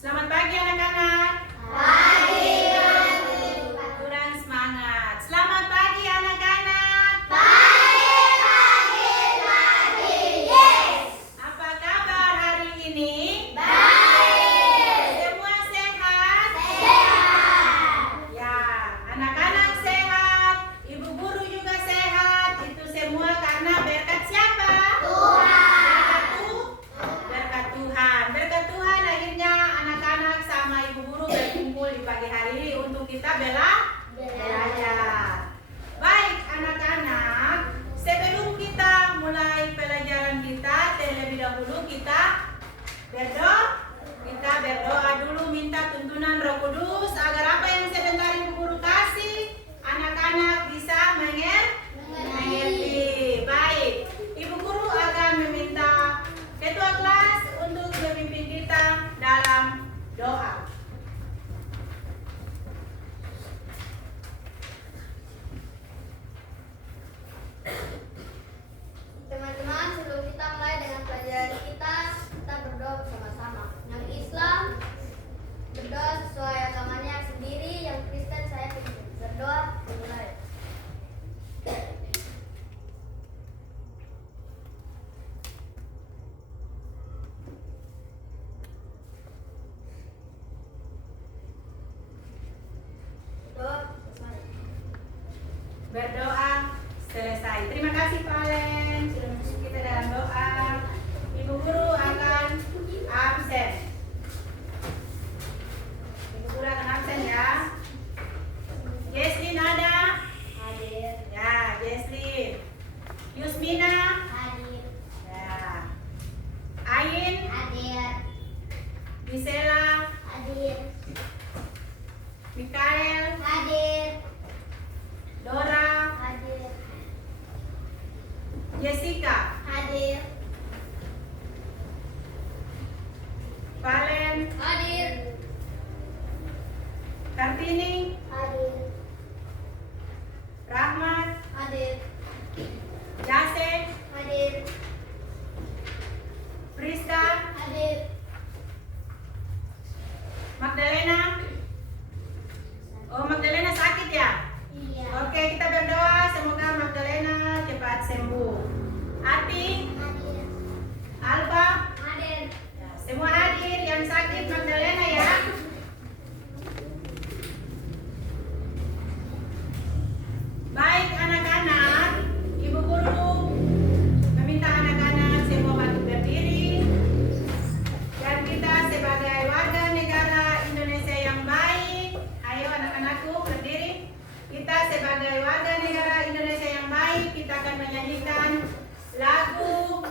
Selamat pagi anak-anak. Pagi. Kurang semangat. Selamat pagi anak-anak. Pagi. Yes. Apa kabar hari ini? Baik. Semua sehat? Sehat. Ya, anak-anak sehat, ibu guru juga sehat. Itu semua karena berkat siapa? Tuhan. Berkat Tuhan. Berkat Tuhan akhirnya anak-anak sama ibu guru berkumpul di pagi hari ini untuk kita belajar. Baik anak-anak, sebelum kita mulai pelajaran kita, terlebih dahulu kita berdoa dulu, minta tuntunan Roh Kudus agar apa yang sebentar ibu guru kasih anak-anak bisa mengerti. Baik, ibu guru akan meminta ketua kelas untuk memimpin kita dalam doa. Teman-teman, sebelum kita mulai dengan pelajaran kita berdoa bersama-sama. Yang Islam berdoa sesuai agamanya sendiri, yang Kristen saya berdoa dimulai. Berdoa selesai. Terima kasih Pak Alen sudah membantu kita dalam doa. Ibu guru akan absen. Ibu guru akan absen ya. Jesslyn ada? Hadir. Ya, Jesslyn. Yusmina? Hadir. Ya. Ain? Hadir. Gisela? Hadir. Mikael? Hadir. Dora? Hadir. Jessica? Hadir. Valen? Hadir. Kartini? Hadir. Rahmat? Hadir. Jase? Hadir. Priska? Hadir. Magdalena? Oh, Magdalena sakit ya? Iya. Oke, kita berdoa semoga Magdalena cepat sembuh. Ati? Hadir. Alba? Hadir. Ya, semua hadir yang sakit Magdalena ya. Baik anak-anak, ibu guru meminta anak-anak semua bangkit berdiri. Dan kita sebagai warga negara Indonesia yang baik, ayo anak-anakku berdiri. Kita sebagai warga negara Indonesia yang baik, kita akan menyanyikan lagu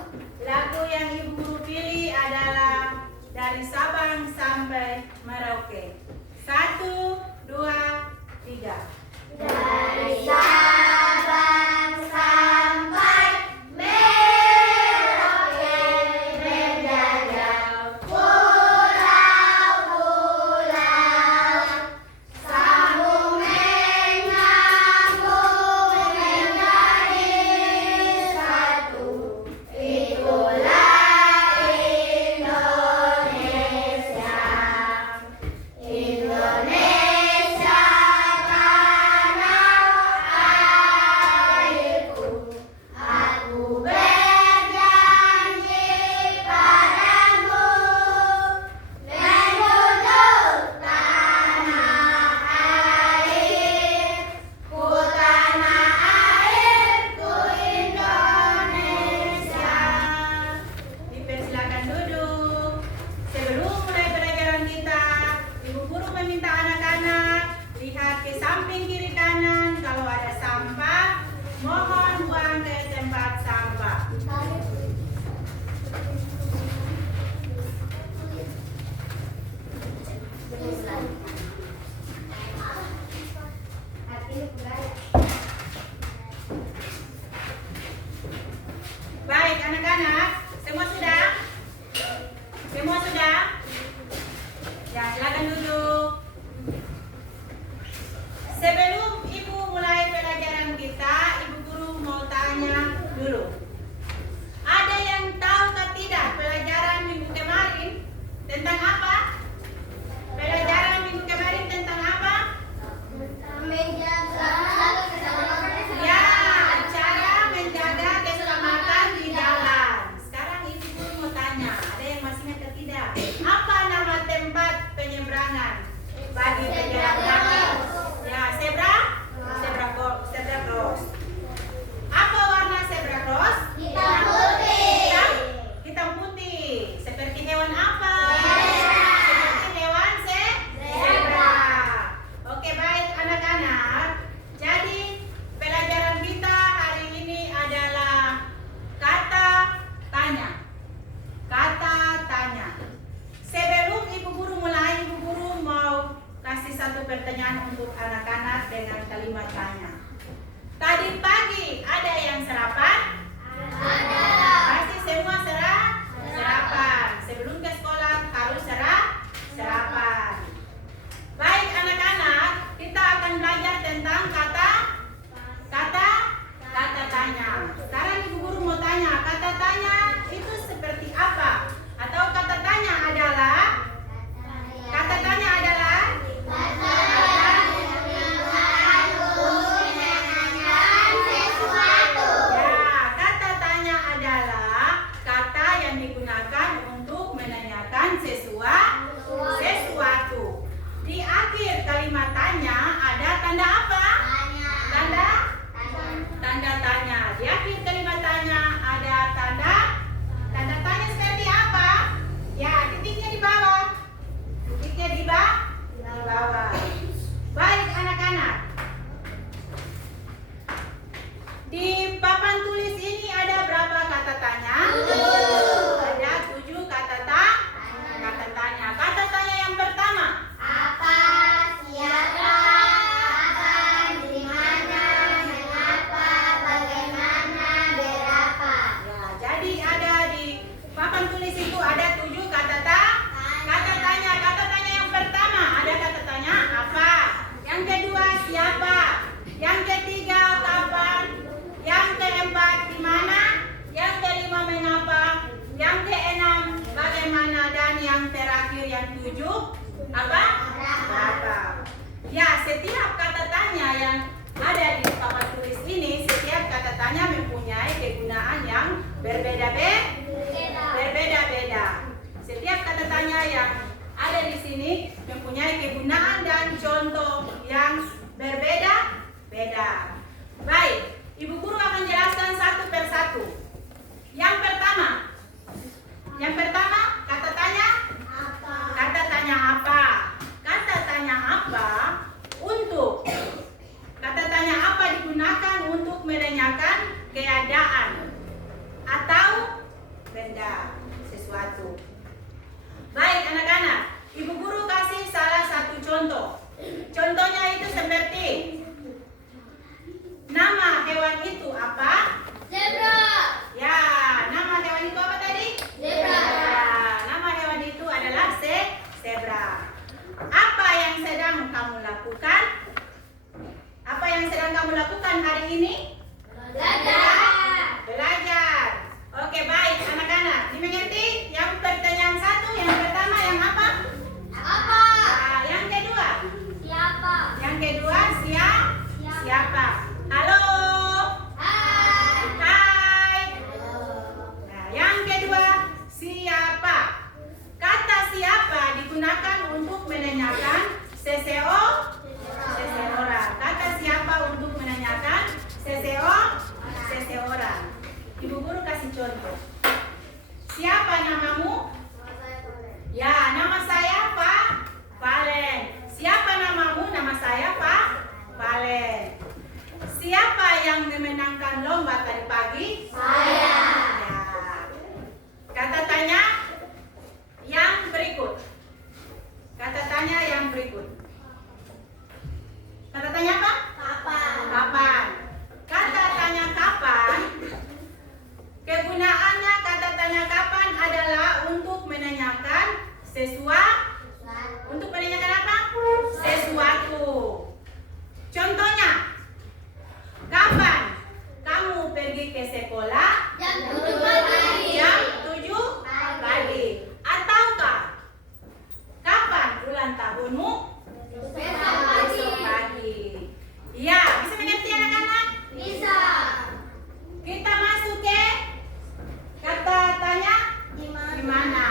yang ibu guru pilih adalah dari Sabang sampai Merauke. 1, 2, 3. Dari Sabang sampai Merauke, menjajal pulau-pulau, sambung menyambung menjadi satu. Itulah Indonesia. Indonesia tanah airku, aku berjanji padamu menuju tanah air, ku tanah airku Indonesia. Dipersilakan duduk. Sebelum mulai pelajaran kita, ibu guru meminta anak-anak lihat ke samping kiri kanan. Kalau ada sampah, mohon buang ke tempat sampah. Baik anak-anak, semua sudah? Semua sudah? Ya, silakan duduk. Sebelum ibu mulai pelajaran kita, ibu guru bagi pejalan kaki. Ya, zebra cross. Apa warna zebra cross? Hitam putih. Hitam putih. Seperti hewan apa? Zebra. Seperti hewan zebra. Oke, baik anak-anak. Jadi pelajaran kita hari ini adalah kata tanya. Kata tanya. Sebelum Ibu Guru mulai, Ibu Guru mau kasih satu pertanyaan untuk anak-anak dengan kalimat tanya. Tadi pagi ada yang sarapan? Ada. Pasti semua sarapan. Sebelum ke sekolah harus sarapan. Baik anak-anak, kita akan belajar tentang kata tanya. Sekarang Ibu Guru mau tanya, kata tanya itu seperti apa? Atau kata tanya adalah kata yang digunakan untuk menanyakan sesuatu. Di akhir kalimat tanya ada tanda apa? Tanda tanya. Di akhir kalimat tanya ada tanda tanya seperti apa? Ya, titiknya di bawah. Di bawah. Baik anak-anak. Di papan tulis ini ada berapa kata tanya? 7. Ada 7 kata tanya. Kata tanya yang pertama. Apa? Siapa? Kapan? Di mana? Mengapa? Bagaimana? Berapa? Ya, jadi ada di papan tulis itu ada 7 kata tanya. Kata tanya yang pertama ada kata tanya apa? Yang kedua siapa? Yang ketiga kapan? Yang keempat di mana? Yang kelima mengapa? Yang keenam bagaimana? Dan yang terakhir yang 7 apa? Berapa? Ya, setiap kata tanya yang ada di papan tulis ini, setiap kata tanya mempunyai kegunaan yang berbeda-beda. Setiap kata tanya yang ada di sini mempunyai kegunaan dan contoh yang berbeda-beda. Baik, Ibu Guru akan jelaskan satu persatu. Yang pertama, kata tanya Apa? Kata tanya apa? Kata tanya apa digunakan untuk menanyakan keadaan atau benda sesuatu. Baik anak-anak, Ibu Guru kasih salah satu contoh. Contohnya itu seperti nama hewan itu apa? Zebra. Ya, nama hewan itu apa tadi? Zebra. Ya, nama hewan itu adalah zebra. Apa yang sedang kamu lakukan? Apa yang sedang kamu lakukan hari ini? Belajar. Oke, baik anak-anak. Dimengerti? Yang pertanyaan satu, yang pertama yang apa? Apa? Nah, yang kedua? Siapa? Yang kedua siapa? Halo. Hai. Hai. Halo. Nah, yang kedua siapa? Kata siapa digunakan untuk menanyakan seseorang. Kata siapa untuk menanyakan seseorang. Ibu Guru kasih contoh. Siapa namamu? Ya, nama saya Pak Valen. Siapa namamu? Nama saya Pak Valen. Siapa yang memenangkan lomba tadi pagi? Saya. Ya. Kata tanya yang berikut. Kata tanya yang berikut. Kata tanya apa? Kapan? Kapan? Kata tanya kapan? Kegunaannya kata tanya kapan adalah untuk menanyakan sesuatu. Untuk menanyakan apa? Sesuatu. Contohnya, kapan kamu pergi ke sekolah? Jam 7 pagi. Jam 7 pagi. Ataukah kapan ulang tahunmu? Besok Besok pagi. pagi. Ya, bisa mengerti anak-anak? Bisa. Kita masuk ke kata tanya Di di mana.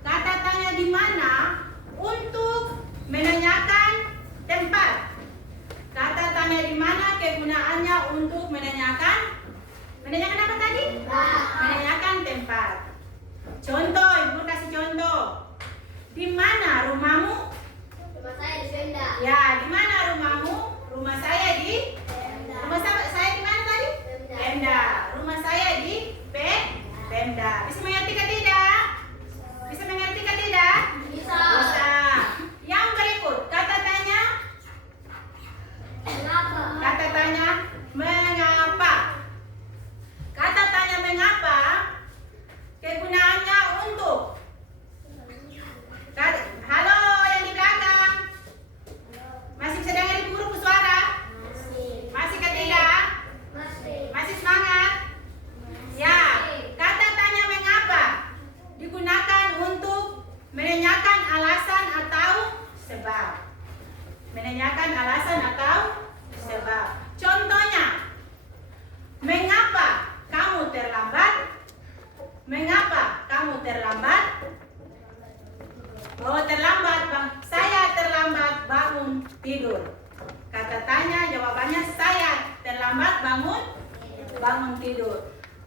Kata tanya di mana untuk menanyakan untuk menanyakan apa tadi? Menanyakan tempat. Contoh, Ibu kasih contoh. Di mana rumahmu? Rumah saya di Pemda. Ya, di mana rumahmu? Rumah saya di Rumah saya di mana tadi? Pemda. Rumah saya di Pemda. Bisa mengerti ke tidak? Bisa mengerti ke tidak? Bisa. Bisa. Yang berikut, kata tanya. Kenapa? Kata tanya mengapa. Kata tanya mengapa kegunaannya untuk. Halo yang di belakang. Masih bisa dengar Ibu Guru suara? Masih ke tidak? Masih semangat? Ya, kata tanya mengapa digunakan untuk menanyakan alasan atau sebab. Menanyakan alasan atau sebab. Contohnya, mengapa kamu terlambat? Mengapa kamu terlambat? Oh, terlambat, Bang. Saya terlambat bangun tidur. Kata tanya jawabannya saya terlambat bangun tidur.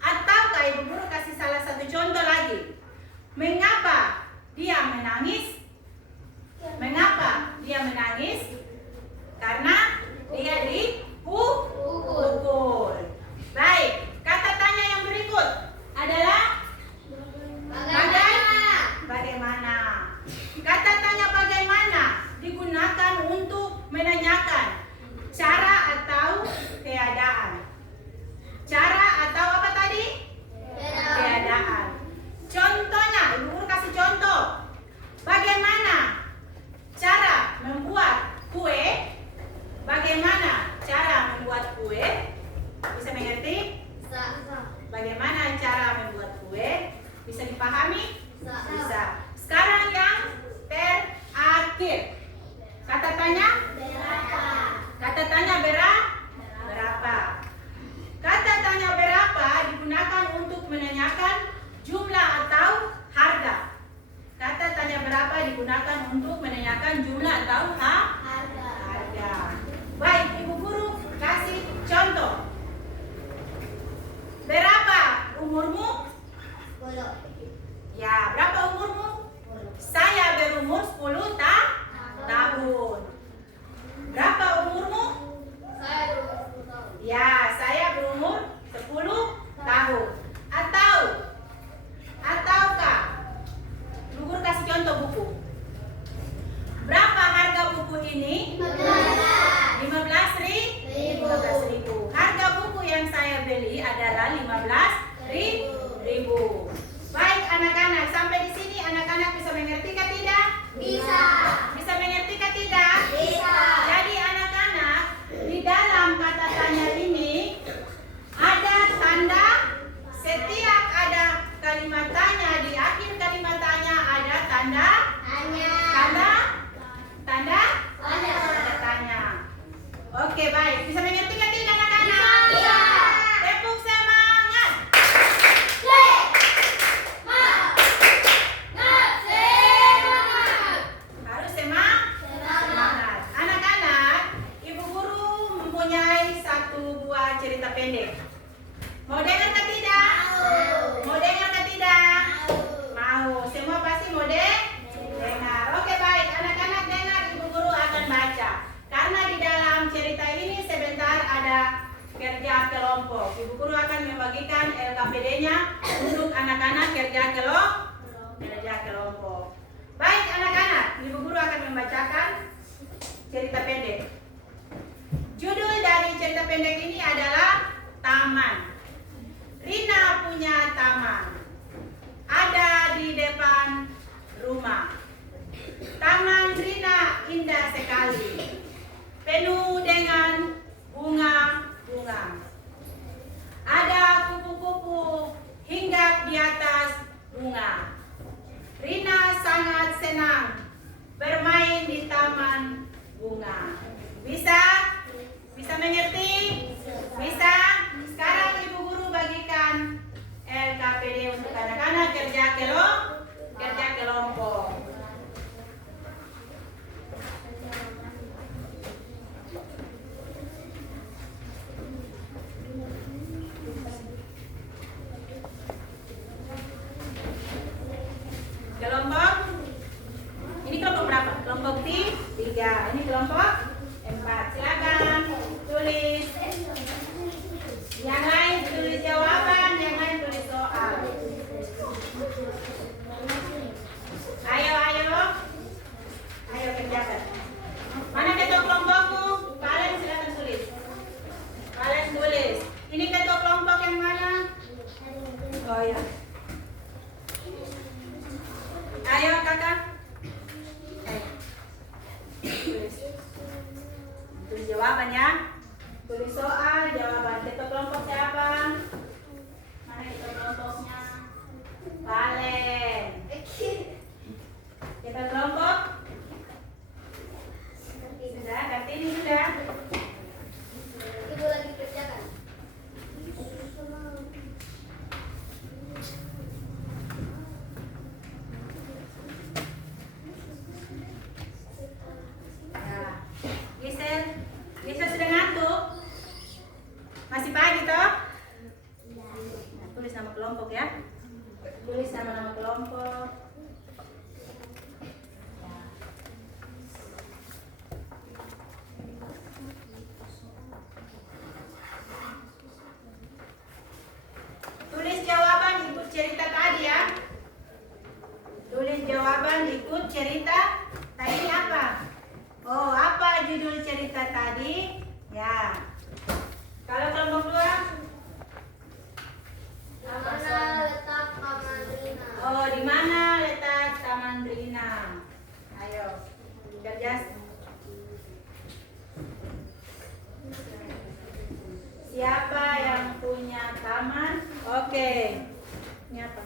Ataukah Ibu Guru kasih salah satu contoh lagi? Mengapa dia menangis? Mengapa dia menangis? Karena dia dipukul. Baik, kata tanya yang berikut adalah bagaimana. Kata tanya bagaimana digunakan untuk menanyakan cara atau keadaan. Cara atau apa tadi? Keadaan. Contohnya, Ibu Guru kasih contoh. Bagaimana cara membuat kue? Bagaimana cara membuat kue? Bisa mengerti? Bagaimana cara membuat kue? Bisa dipahami? Bisa. Sekarang yang terakhir. Kata tanya? Kata tanya berapa? Kata tanya berapa digunakan untuk menanyakan jumlah atau harga. Kata tanya berapa digunakan untuk menanyakan jumlah atau harga. Baik, Ibu Guru kasih contoh. Berapa umurmu? Ya, berapa umurmu? Saya berumur 10 tahun. Berapa umurmu? Ya, saya berumur 10 tahun. Ataukah Ibu Guru kasih contoh buku. Berapa harga buku ini? 15.000. Harga buku yang saya beli adalah 15.000. Baik anak-anak, sampai di sini anak-anak bisa mengerti ke tidak? Bisa. Bisa mengerti ke tidak? Bisa. Jadi anak-anak, di dalam kata tanya ini ada tanda. Setiap ada kalimat tanya, di akhir kalimat tanya ada tanda. Tanda tanya. Oke, baik. Bisa mengerti ke tidak anak-anak? Bisa. Tepuk semangat. Harus semangat. Anak-anak, Ibu Guru mempunyai satu buah cerita pendek. Mau dengar ke tidak? Mau dengar ke tidak? Mau. Semua pasti mau dengar. Oke, baik. Anak-anak dengar, Ibu Guru akan baca. Karena di dalam cerita ini sebentar ada kerja kelompok. Ibu Guru akan membagikan LKPD-nya untuk anak-anak kerja kelompok. Baik anak-anak, Ibu Guru akan membacakan cerita pendek. Judul dari cerita pendek ini adalah Taman. Rina punya taman. Ada di depan rumah. Taman Rina indah sekali. Penuh dengan bunga-bunga. Ada kupu-kupu hinggap di atas bunga. Rina sangat senang bermain di taman bunga. Bisa? Bisa mengerti? Bisa? Sekarang Ibu Guru bagikan LKPD untuk anak-anak kerja kelompok. Ya, ini kelompok 4. Silakan tulis. Yang lain tulis jawaban, yang lain tulis soal. Ayo, ayo. Ayo kerjakan. Mana ketua kelompokmu? Kalian silakan tulis. Kalian tulis. Ini ketua kelompok yang mana? Oh ya. Ayo kakak. Tulis. Tulis jawabannya. Tulis soal, jawaban. Ketua kelompok siapa? Mana ketua kelompoknya? Valen. Ketua kelompok? Sudah, Kartini sudah. Ibu lagi kerjakan. Ya. Gisel, Gisel sudah ngantuk? Masih pagi toh? Nah, tulis nama kelompok ya. Tulis nama kelompok. Tulis jawaban ikut cerita tadi ya. Tulis jawaban ikut cerita tadi apa? Oh, apa judul cerita tadi? Ya. Kalau kelompok 2? Mana letak Taman Rina? Oh, di mana letak Taman Rina? Ayo, kerja. Siapa yang punya taman? Oke. Ini apa?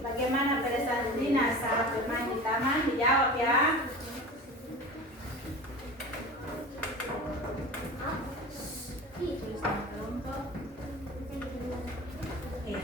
Bagaimana pada saat Rina saat bermain di taman? Dijawab ya. Tulis nama kelompok. Iya.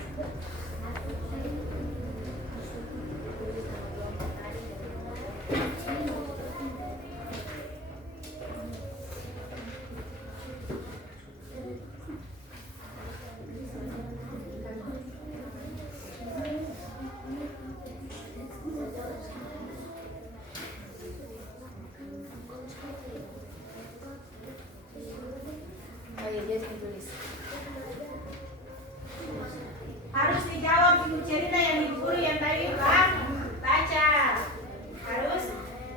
Oh iya, dia sini tulis. Harus dijawab ibu cerita yang ibu guru yang tadi baca. Harus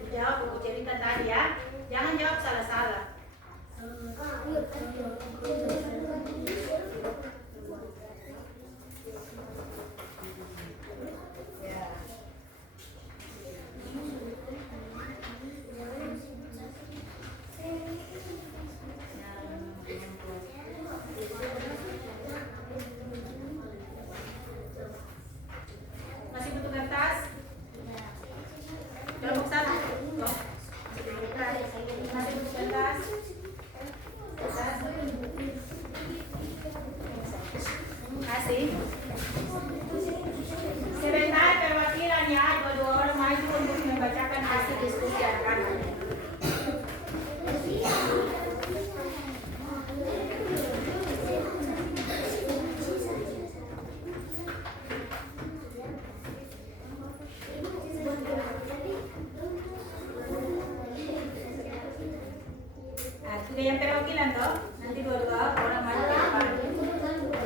dijawab ibu cerita tadi ya. Jangan jawab salah-salah. Ya. Masih butuh kertas? Kelompok 1. Oh. Masih butuh kertas? Kertas? Kasih. Sebentar perwakilan ya, dua orang maju untuk membacakan hasil diskusi anak-anak. Nah, sudah yang perwakilan toh? Nanti dua-dua orang maju ke depan.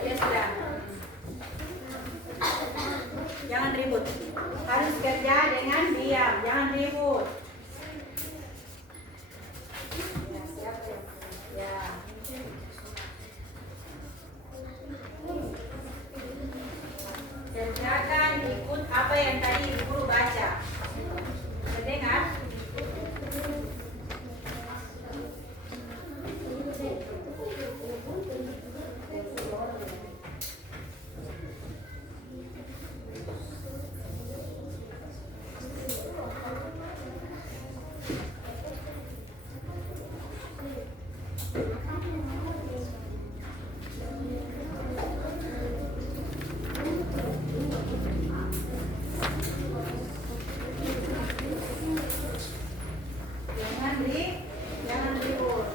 Ya sudah. Jangan ribut. Harus kerja dengan diam. Jangan ribut. Ya, siap ya. Ya. Kerjakan ikut apa yang tadi ibu guru baca. Mendengar? Jangan ribut.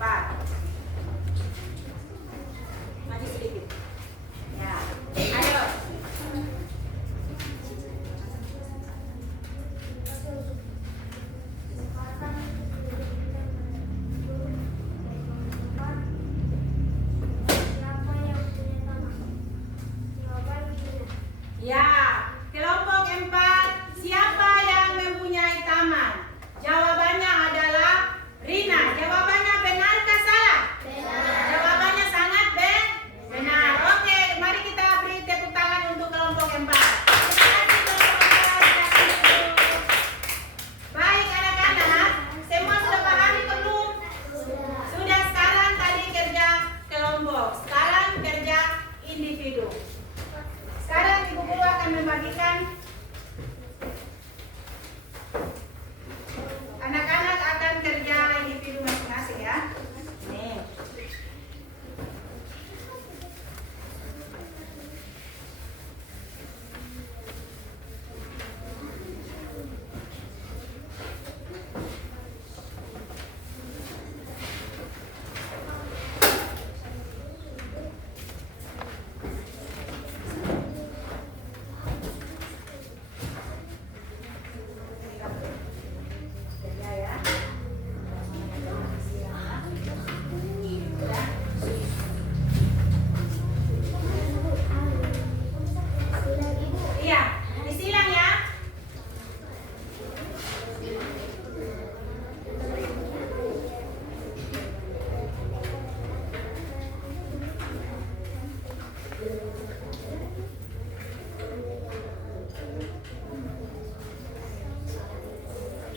4. Maju sedikit. Ya, ayo. Ya, kelompok 4, siapa yang mempunyai taman? Jawabannya adalah Rina. Jawabannya benarkah salah? Benar. Jawabannya sangat benar. Oke, mari kita beri tepuk tangan untuk kelompok 4. Terima kasih kelompok 4. Baik anak-anak, semua sudah pahami belum? Sudah. Sekarang tadi kerja kelompok, sekarang kerja individu. Sekarang Ibu Guru akan membagikan anak-anak akan kerja individu masing-masing ya. Nih. Kerja ya. Iya, disilang ya.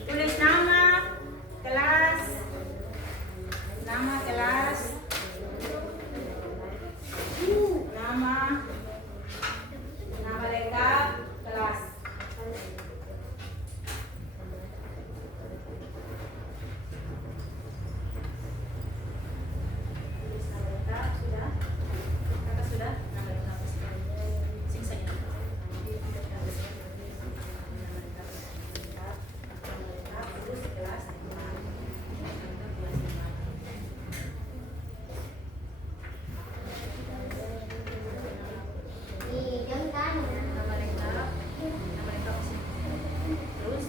Tulis nama kelas, nama lengkap kelas. Tulis nama lengkap sudah? Kakak sudah? Nama lengkap sing saja. Terus kelas. Nama lengkap terus kelas 4. Nama lengkap 12.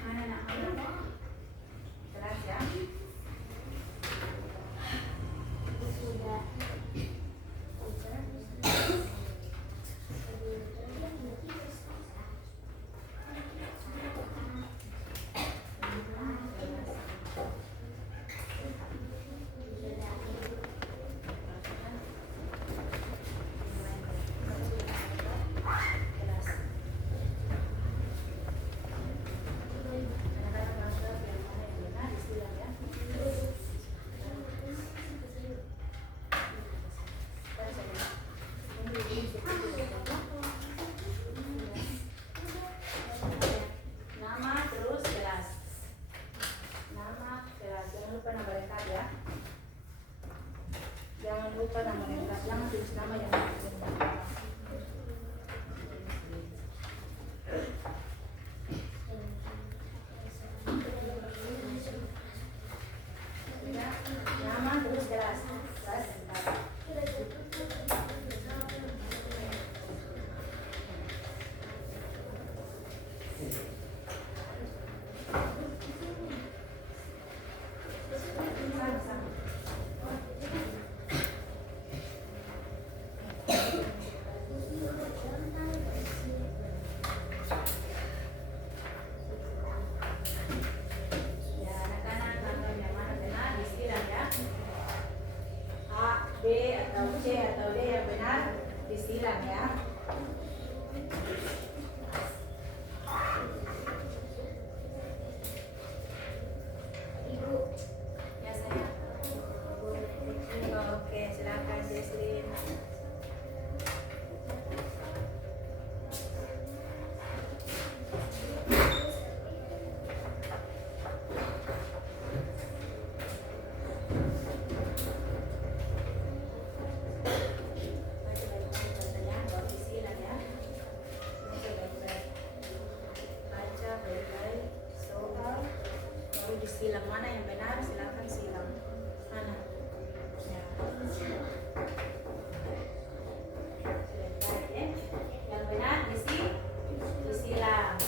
Mana nak? Kelas ya. Nama terus kelas. Nama kelas. Jangan lupa nama lengkap ya. Jangan lupa nama lengkap. Jangan tulis nama yang lengkap. Nama terus kelas. Kelas 4. atau C atau D yang benar disilang ya. Ibu. Ya saya. Oke, silakan Jesslyn. Silang mana yang benar, silakan silang. Mana? Ya. Sebentar, ya. Yang benar disilang. Sudah.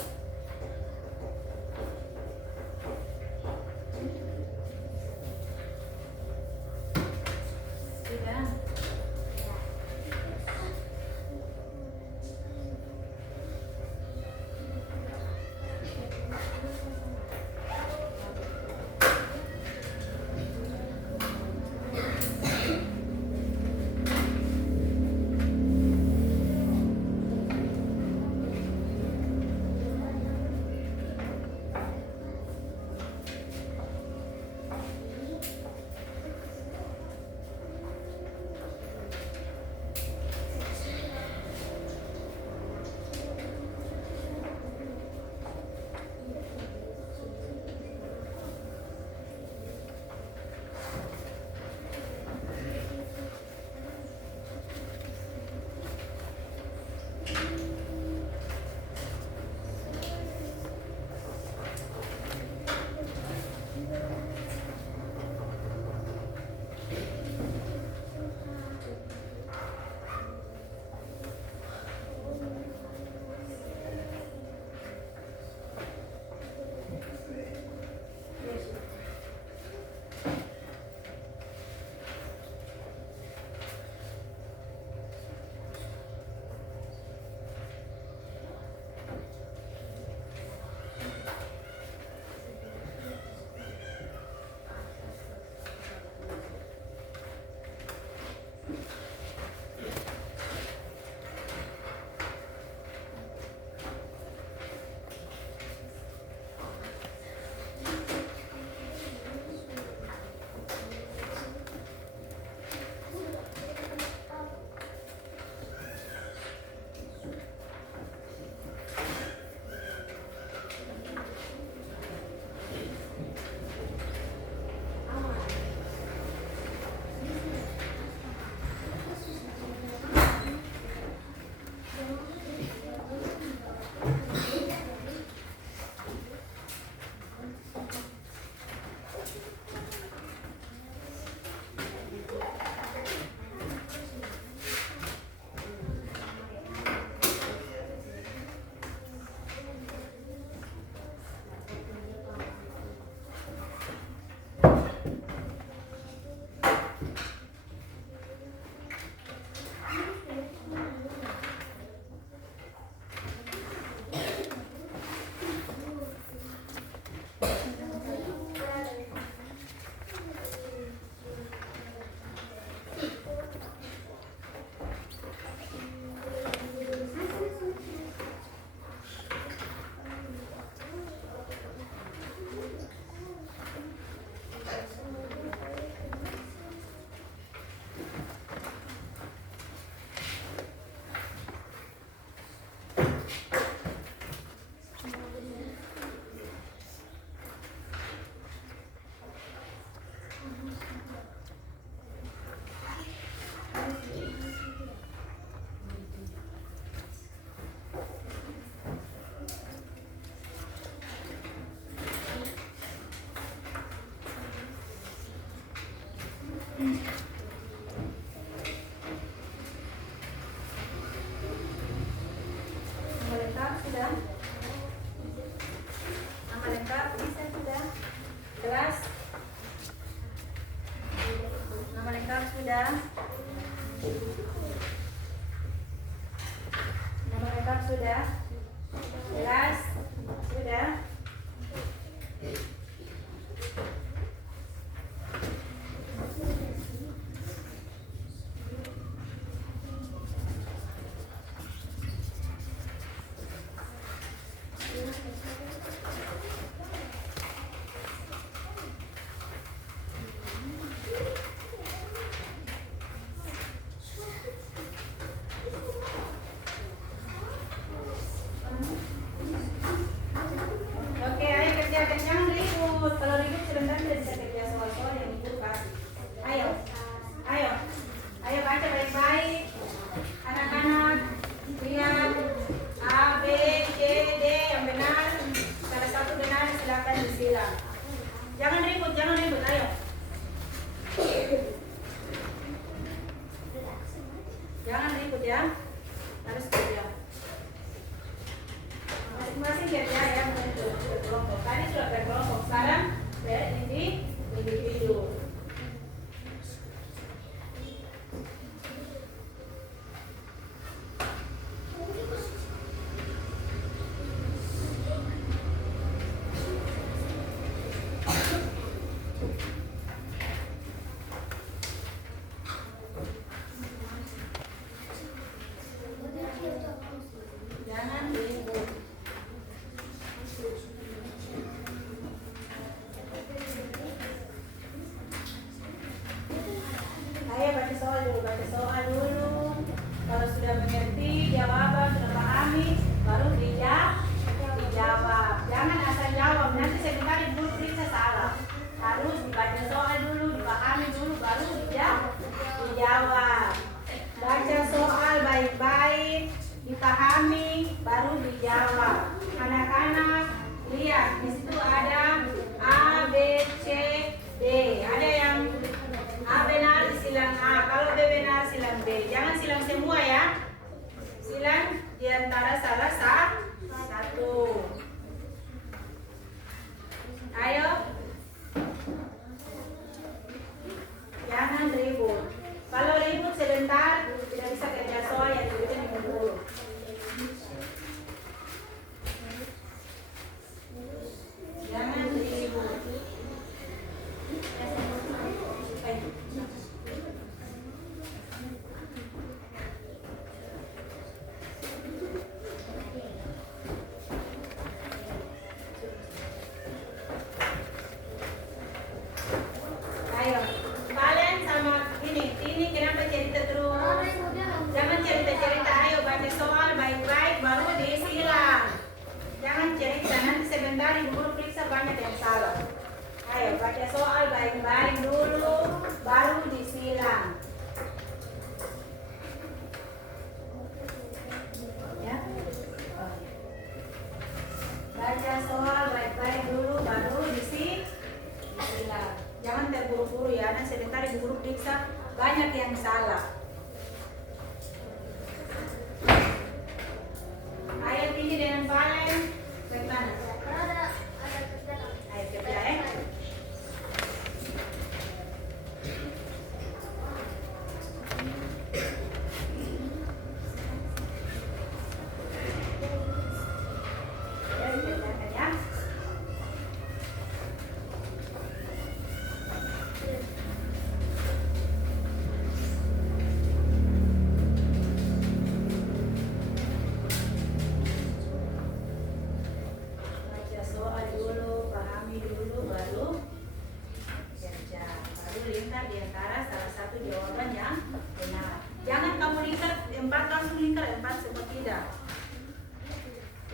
sudah? Nama lengkap sudah? Jelas? Sudah? Jangan ribut ya. Harus diam. Masing-masing kerja ya, berkelompok. Tadi sudah berkelompok, sekarang individu. Jangan ribut. Ayo baca soal dulu. Kalau sudah mengerti jawaban, sudah pahami, baru dijawab. Jangan asal jawab, nanti sebentar ibu periksa salah. Harus dibaca soal dulu, dipahami dulu, baru dijawab. Baca soal baik-baik, dipahami, baru dijawab. Anak-anak, lihat di situ ada A, B, C, D. Ada yang A benar silang A, kalau B benar silang B. Jangan silang semua ya. Silang di antara salah satu. Ayo. Jangan ribut. Kalau ribut sebentar tidak bisa kerja soal yang dibikin dulu. Jangan ribut. Ayo, kalian sama ini kenapa cerita terus? Jangan cerita-cerita, ayo baca soal baik-baik baru disilang. Jangan cerita, nanti sebentar ibu guru periksa banyak yang salah. Ayo baca soal baik-baik dulu baru disilang. Ya. Baca soal baik-baik dulu baru disilang. Jangan terburu-buru ya, nanti sebentar ibu guru periksa banyak yang salah. Ayo tinggi dengan Valen. Bagaimana? Ayo kerja ya.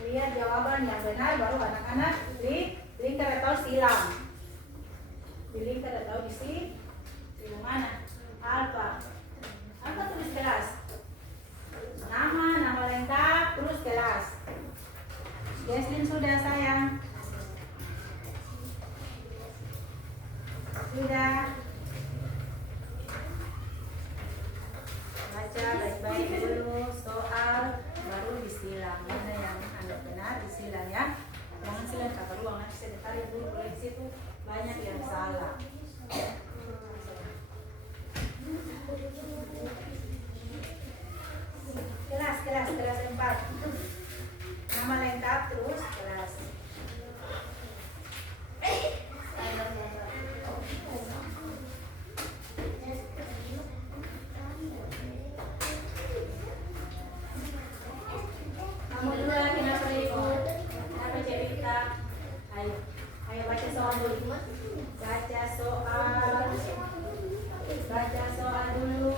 Lihat jawaban yang benar baru anak-anak lingkar atau silang. Di lingkar atau di silang mana? Alfa tulis kelas. Nama lengkap terus kelas. Jesslyn sudah sayang. Sudah. Baca baik-baik dulu soal baru disilang. Mana yang anda benar disilang ya. Jangan silang kata ruang, nanti sebentar dulu koleksi itu banyak yang salah. Kelas 4. Nama lengkap terus kelas. Kamu dulu kenapa ribut? Kenapa cerita? Ayo baca soal dulu. Baca soal dulu.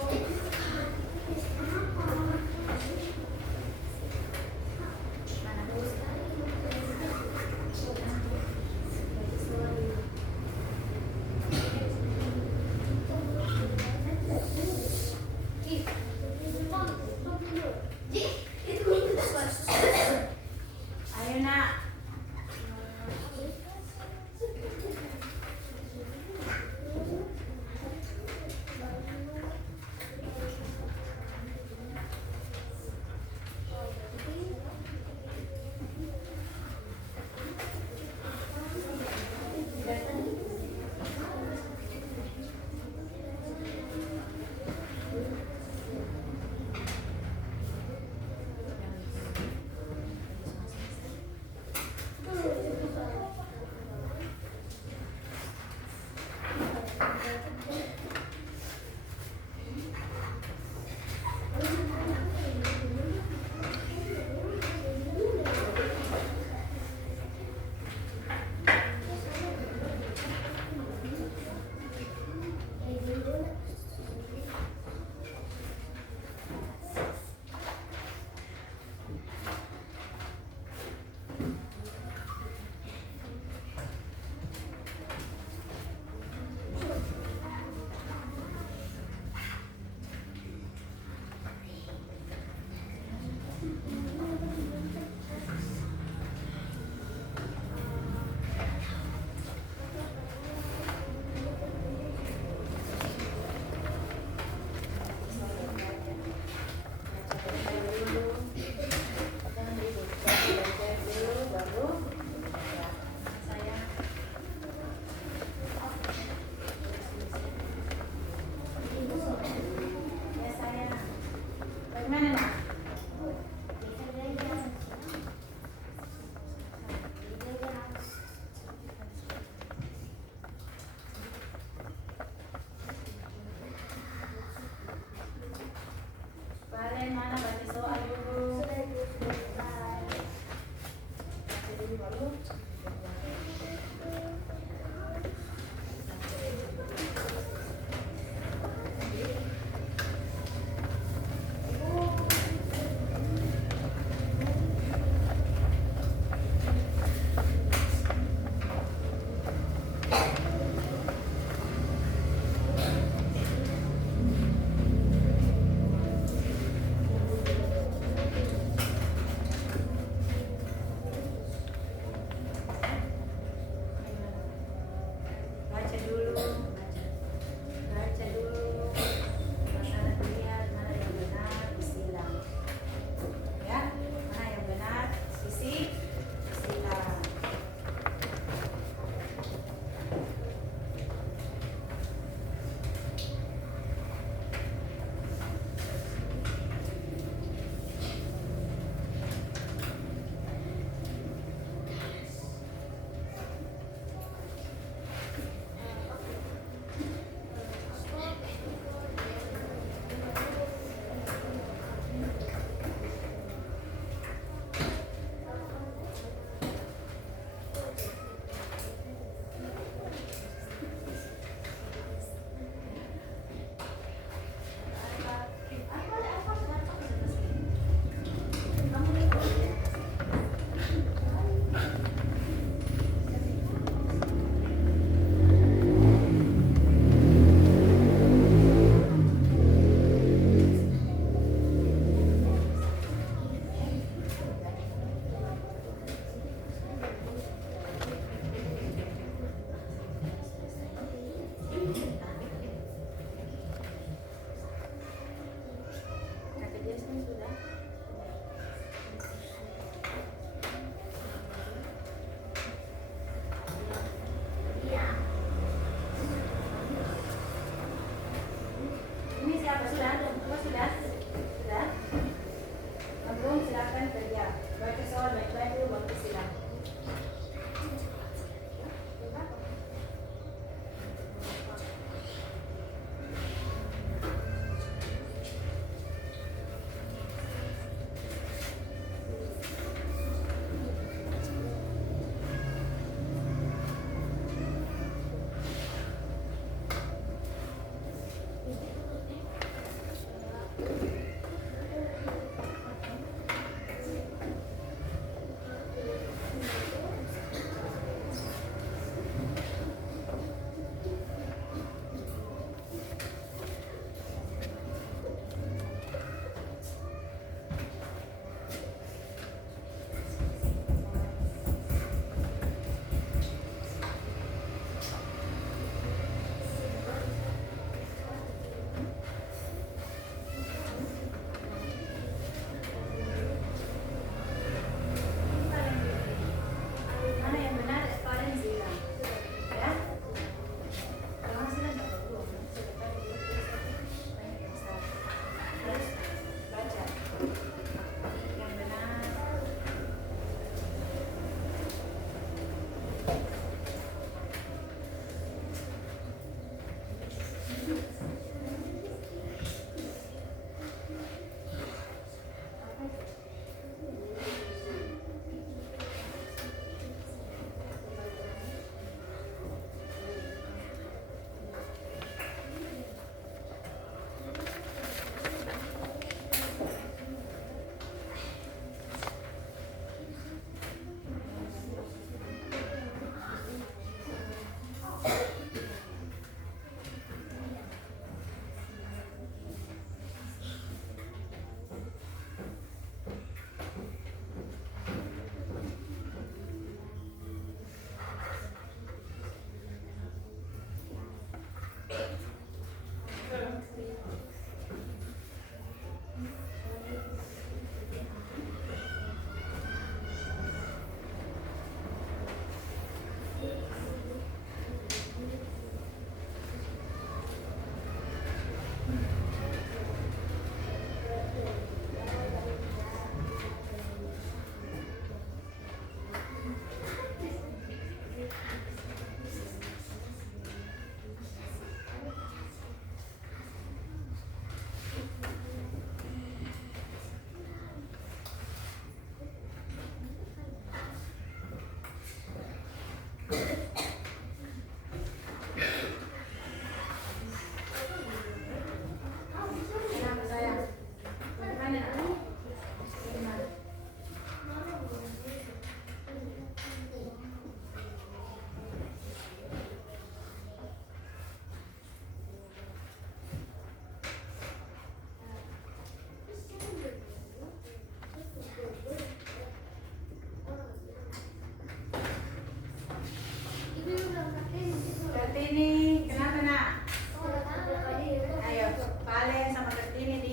Gimana nak? Valen mana baca soal dulu? Sudah Ibu, sudah selesai. Baca dulu baru. Ibu,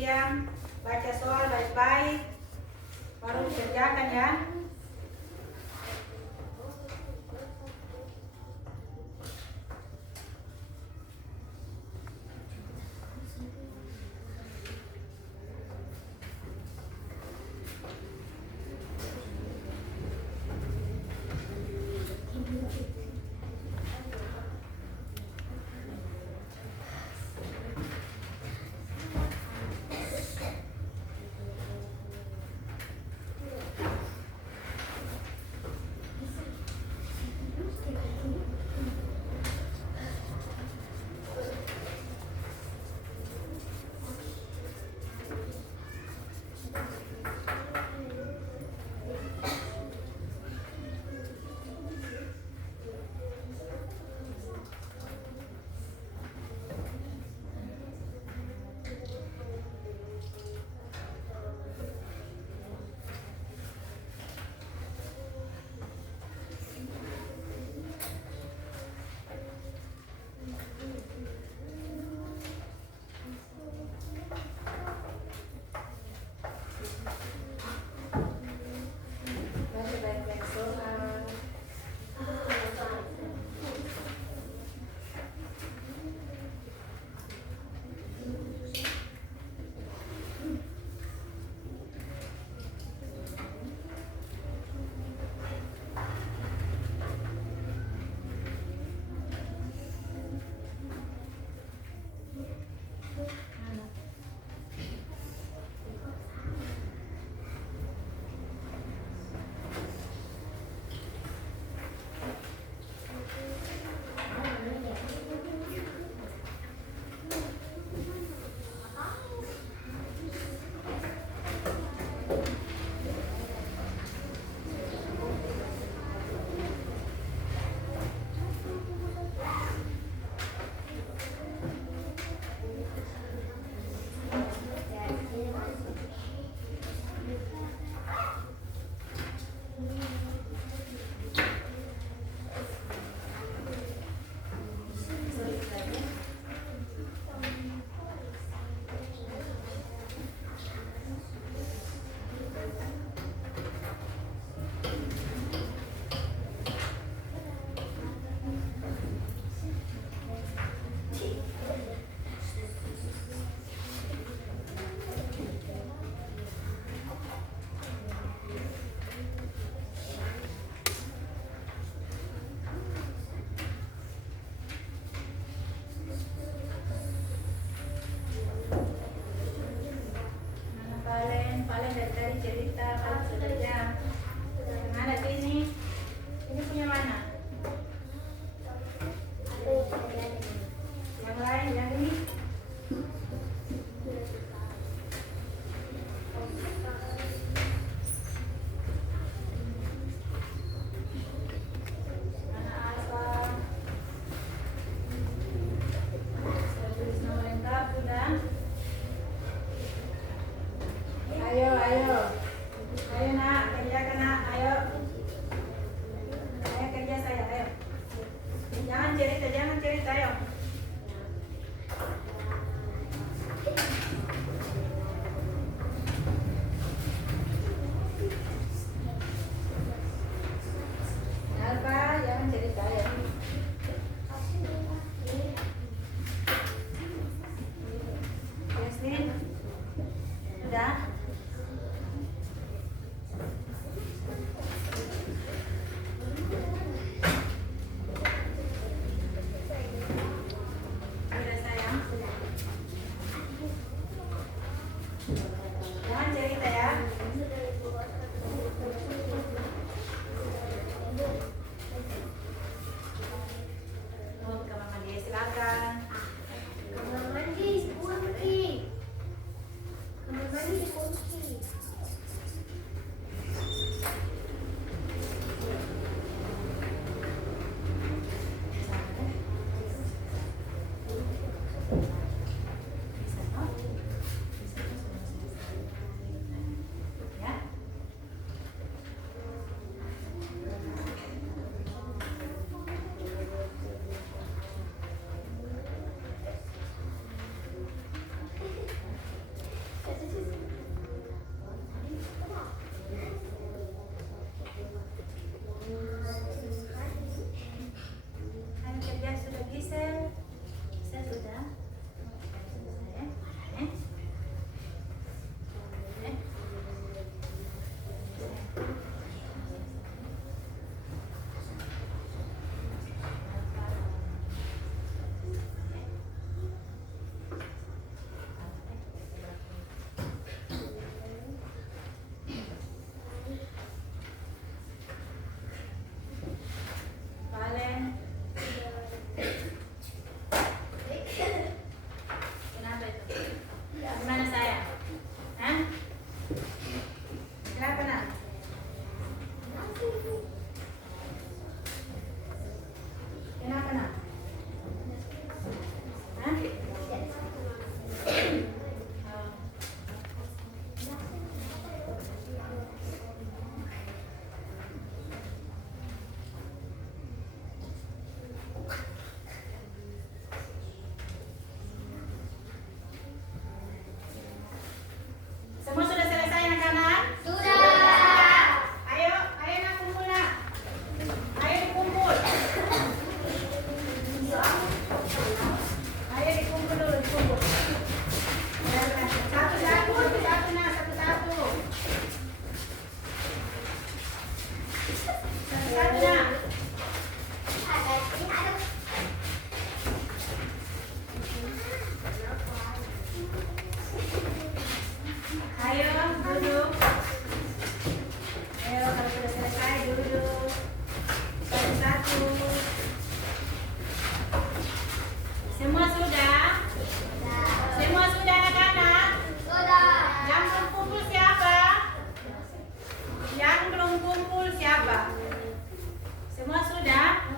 diam, baca soal baik-baik, baru dikerjakan ya. Baca baik-baik soal. Paling dari cerita kalau sudah jam. Yang ada sini. Ini punya mana? Yang lain, yang ini. Mana apa? Sudah tulis nama lengkap sudah. Ayo, ayo. Ayo nak, kerjakan nak, ayo. Ayo kerja saya, ayo. Jangan cerita, ayo. Alfa, jangan cerita, ayo. Yasmin, udah? Udah sayang. Jangan cerita ya. Mau ke mama dia silakan. Kamar mandi dikunci. Kamar mandi dikunci. Ya. Ayo duduk. Ayo kalau sudah selesai duduk. Satu-satu. Semua sudah? Semua sudah anak-anak? Sudah. Yang belum kumpul siapa? Yang belum kumpul siapa? Semua sudah?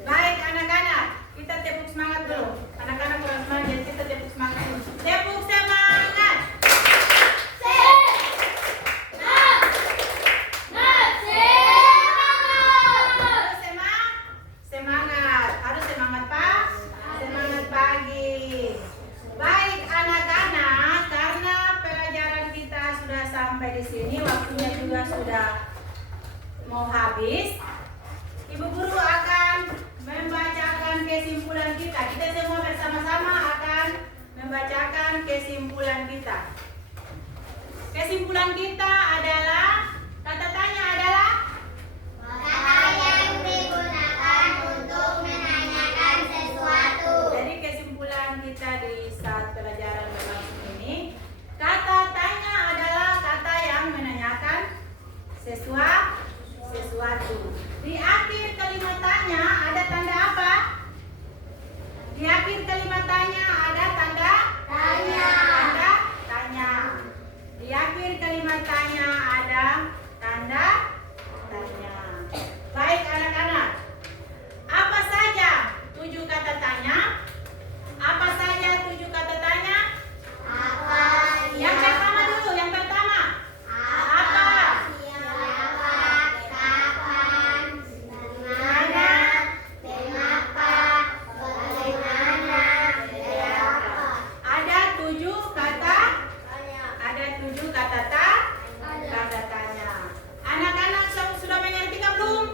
Baik anak-anak, kita tepuk semangat dulu. Anak-anak kurang semangat, jadi kita tepuk semangat dulu. Tepuk semangat. Harus semangat. Harus semangat Pak. Semangat pagi. Baik anak-anak, karena pelajaran kita sudah sampai di sini, waktunya juga sudah mau habis. Ibu guru akan membacakan kesimpulan kita. Kita semua bersama-sama akan membacakan kesimpulan kita. Kesimpulan kita adalah, kata tanya adalah Kata yang digunakan untuk menanyakan sesuatu. Jadi kesimpulan kita di saat pelajaran berlangsung ini, kata tanya adalah kata yang menanyakan sesuatu. Di akhir kalimat tanya ada tanda apa? Di akhir kalimat tanya ada tanda Tanya. Tanda tanya. Di akhir kalimat tanya ada tanda tanya. Baik anak-anak. Apa saja 7 kata tanya? Apa saja 7 kata tanya? Apa? Yang pertama dulu, yang pertama. Apa? Siapa? Kapan? Mana? Mengapa? Bagaimana? Berapa? Ada 7 kata. Tanya. Ada 7 kata tanya. Anak-anak sudah mengerti kah belum?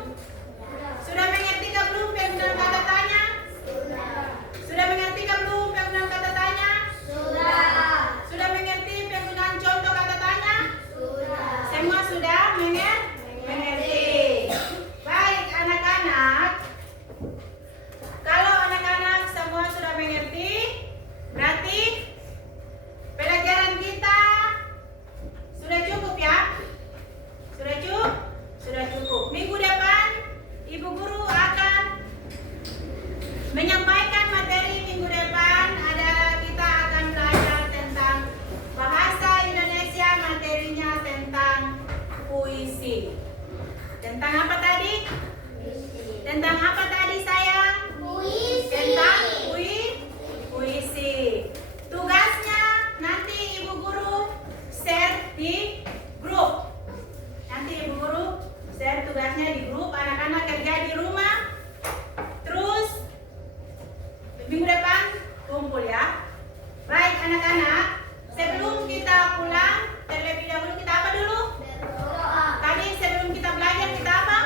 Sudah mengerti kah belum penggunaan kata tanya? Sudah mengerti kah belum penggunaan kata tanya? Sudah. Sudah mengerti penggunaan contoh kata tanya? Sudah. Semua sudah mengerti. Baik anak-anak. Kalau anak-anak semua sudah mengerti, berarti pelajaran kita sudah cukup ya? Sudah cukup. Minggu depan Ibu Guru akan menyampaikan materi minggu depan adalah kita akan belajar tentang bahasa Indonesia, materinya tentang puisi. Tentang apa tadi? Tentang apa tadi sayang? Puisi. Tentang puisi. Tugasnya nanti Ibu Guru share di grup. Nanti Ibu Guru share tugasnya di grup, anak-anak kerja di rumah. Terus minggu depan kumpul ya. Baik anak-anak, sebelum kita pulang terlebih dahulu kita apa dulu? Berdoa. Tadi sebelum kita belajar kita apa?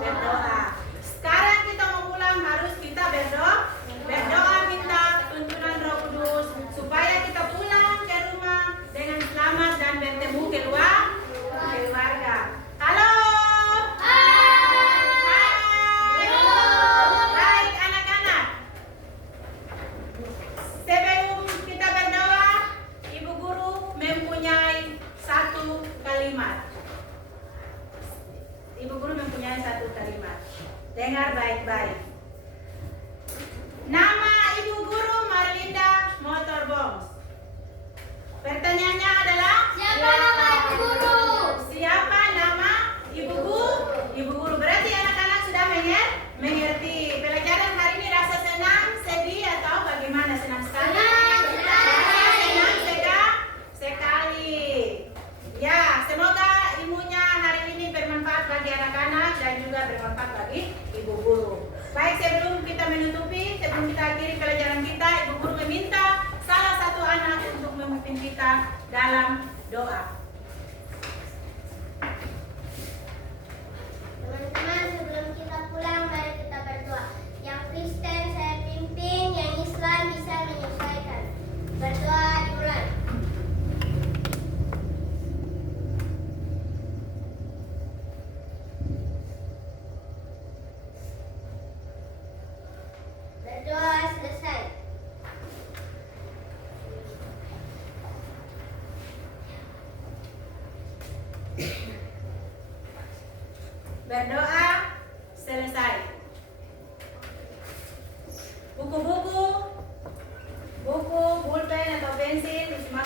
Berdoa. Sekarang kita mau pulang harus kita berdoa minta tuntunan Roh Kudus supaya kita pulang ke rumah dengan selamat dan bertemu keluarga. Halo. Hai. Baik anak-anak. Sebelum kita berdoa, Ibu Guru mempunyai satu kalimat. Ibu Guru mempunyai satu kalimat. Dengar baik-baik. Nama Ibu Guru Marlinda Motorbongs. Pertanyaannya adalah Siapa nama Ibu Guru? siapa nama Ibu Guru? Ibu Guru berarti anak-anak sudah mengerti. Pelajaran hari ini rasa senang, sedih atau bagaimana? Senang sekali? Senang sekali. Ya, semoga ilmunya hari ini bermanfaat bagi anak-anak dan juga bermanfaat bagi Ibu Guru. Baik, sebelum kita akhiri pelajaran kita, Ibu Guru meminta salah satu anak untuk memimpin kita dalam doa. Teman-teman, sebelum kita pulang, mari kita berdoa. Yang Kristen saya pimpin, yang Islam bisa menyesuaikan. Berdoa dimulai. Berdoa selesai.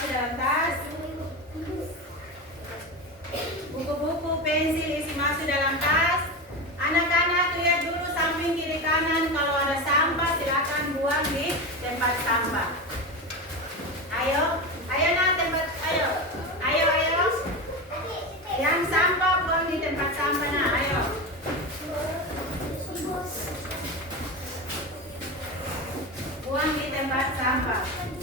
masuk dalam tas. Buku-buku, pensil isi masuk dalam tas. Anak-anak lihat dulu samping kiri kanan, kalau ada sampah silakan buang di tempat sampah. Ayo, ayo nak tempat, ayo, ayo, ayo. Yang sampah buang di tempat sampah nak, ayo. Buang di tempat sampah.